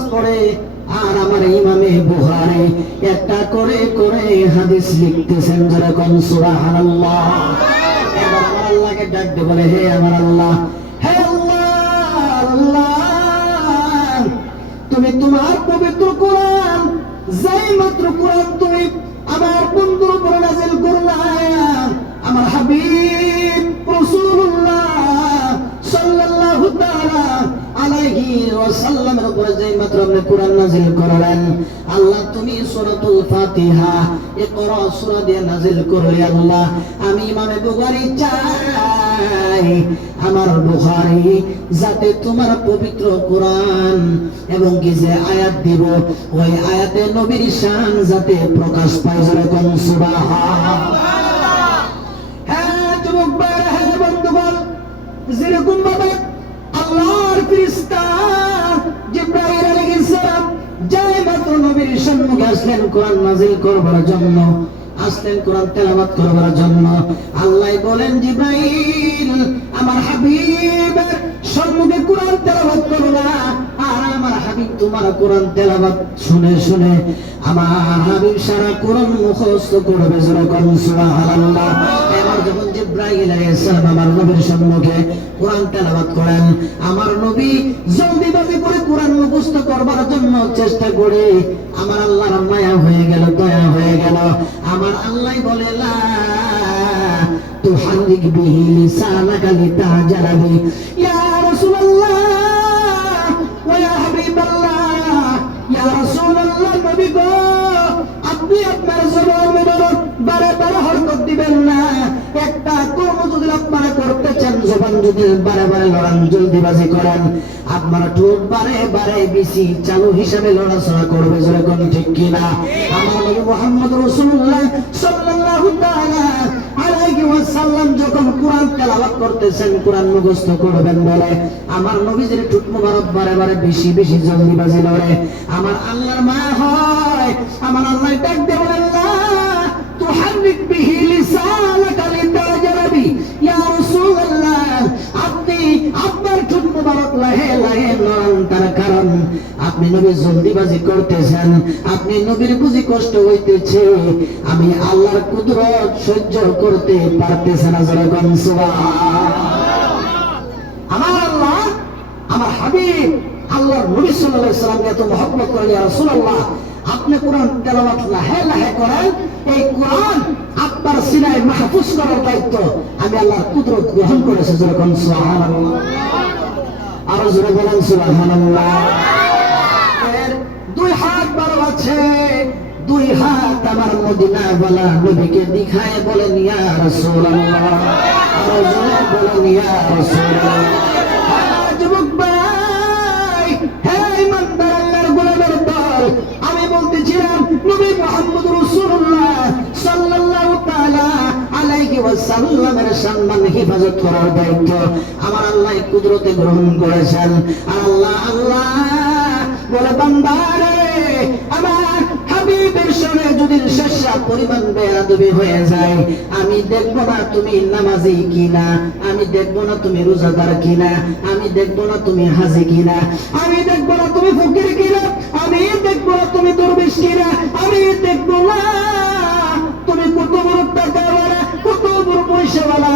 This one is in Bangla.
নামাজ পড়ে আর আমার ইমামে বুখারী একটা করে করে হাদিস লিখতেছেন। যেরকম সুবহানাল্লাহ। এবার আমার আল্লাহকে ডাক দিয়ে বলে, হে আমার আল্লাহ, হে আল্লাহ, তুমি তোমার পবিত্র কোরআন, যেই মাত্র কোরআন তুমি আমার বন্ধুর উপর নাযিল করলা, আমার হাবিব রাসূলুল্লাহ সাল্লাল্লাহু তাআলা আলাইহি ওয়াসাল্লামের উপর যেই মাত্র আপনি কোরআন নাযিল করলেন, আল্লাহ তুমি সূরাতুল ফাতিহা ইকরা সূরা দিয়ে নাযিল করলে। আল্লাহ আমি ইমামে বুখারী চাই আমার বুখারী যাতে তোমার পবিত্র কোরআন এবং কি যে আয়াত দিব ওই আয়াতে নবীর শান যাতে প্রকাশ পায়। যেরকম সুবহানাল্লাহ। হ্যাঁ যুবক ভাইরা, হ্যাঁ বন্ধুগণ, যেরকম ভাবে আল্লাহর ফেরেশতা জিবরাইল আলাইহিস সালাম যাই মাত্র নবীর সম্মুখে আসলেন কোরআন নাযিল করবার জন্য, আসলেন কোরআন তেলাওয়াত করবার জন্য, আল্লাহ বলেন জিবরাইল আমার হাবিবের সম্মুখে কোরআন তেলাওয়াত করবা, আর আমার হাবিব তোমার কোরআন তেলাওয়াত শুনে শুনে আমার হাবিব সারা কোরআন মুখস্থ করবে। যেরকম সুবহানাল্লাহ। এবার যখন জিবরাইল আলাইহিস সালাম আমার নবীর সম্মুখে কোরআন তেলাওয়াত করেন, আমার নবী জলদিবাজি করে কোরআন মুখস্থ করবার জন্য চেষ্টা করে আমার আল্লাহর মায়া হয়ে গেল, দয়া হয়ে গেল। আমার আল্লাহ বলে, লা তুহাররিক বিহি লিসানাকা লিতাজালা বি, ইয়া রাসূলুল্লাহ ওয়া ইয়া হাবিবাল্লাহ, ইয়া রাসূলুল্লাহ, নবী গো আপনি আপনার জবান মোবারক বারে বারে হরকত দিবেন না। একটা কর্ম যদি আপনারা করতে চান, জবান যদি বারে বারে লড়ান, জলদিবাজি করেন, আপনার ঠোঁট বারে বারে বেশি চালু হিসাবে লড়াচড়া করবে। যেরকম ঠিক কিনা? আমার নবী মুহাম্মদ রাসূলুল্লাহ সাল্লাল্লাহু তাআলা আলাইহি ওয়াসাল্লাম যখন কোরআন তেলাওয়াত করতেছেন, কোরআন মুখস্থ করবেন বলে আমার নবীজির ঠোঁট মোবারক বারে বারে বেশি বেশি জলদিবাজি লড়ে। আমার আল্লাহর মায়া হয়, আমার আল্লাহ ডাক দিয়ে বলেন, লা তুহাররিক বিহি লিসানাকা লিতাজালা বি, ইয়া রাসূলুল্লাহ আপনি আপনার ঠোঁট মোবারক লাহে লাহে লড়ান, তার কারণ আপনি নবী জলদিবাজি করতেছেন, আপনি নবীর বুঝি কষ্ট হইতেছে, আমি আল্লাহর কুদরত সহ্য করতে পারতেছে না। যেরকম সুবহানাল্লাহ। আমার আল্লাহ আমার হাবিব আল্লাহর নবী সাল্লাল্লাহু আলাইহি ওয়াসাল্লামকে এত মহব্বত করেন, ইয়া রাসূলুল্লাহ আপনি কোরআন তেলাওয়াত লাহে লাহে করেন, এই কোরআন আপনার সিনায় মাহফুজ করার দায়িত্ব আমি আল্লাহর কুদরত গ্রহণ করেছি। যেরকম সুবহানাল্লাহ। আরো জোরে বলেন সুবহানাল্লাহ। দুই হাত বড় আছে, দুই হাত আমার মদিনাওয়ালা নবীকে দেখায় বলেন, ইয়া রাসূলুল্লাহ। আরো জোরে বলেন, ইয়া রাসূলুল্লাহ। যুবক ভাই, হে ইমানদার আল্লাহর গোলামের দল, আমি বলতেছিলাম নবী মুহাম্মদ রাসূলুল্লাহ সাল্লাল্লাহু তাআলা আলাইহি ওয়াসাল্লামের সম্মান হিফাজত করার দায়িত্ব আমার আল্লাহ কুদরতে গ্রহণ করেছেন। আল্লাহ আল্লাহ বলে, বান্দারে আমার হাবিবের সঙ্গে যদি শেষা পরিমাণ বেয়াদবি হয়ে যায়, আমি দেখবো না তুমি নামাজি কিনা, আমি দেখবো না তুমি রোজাদার কিনা, আমি দেখবো না তুমি হাজি কিনা, আমি দেখবো না তুমি ফকির কিনা, আমি দেখবো না তুমি দরবেশ কিনা, আমি দেখবো না তুমি কত বড় টাকাওয়ালা, কত বড় পয়সাওয়ালা।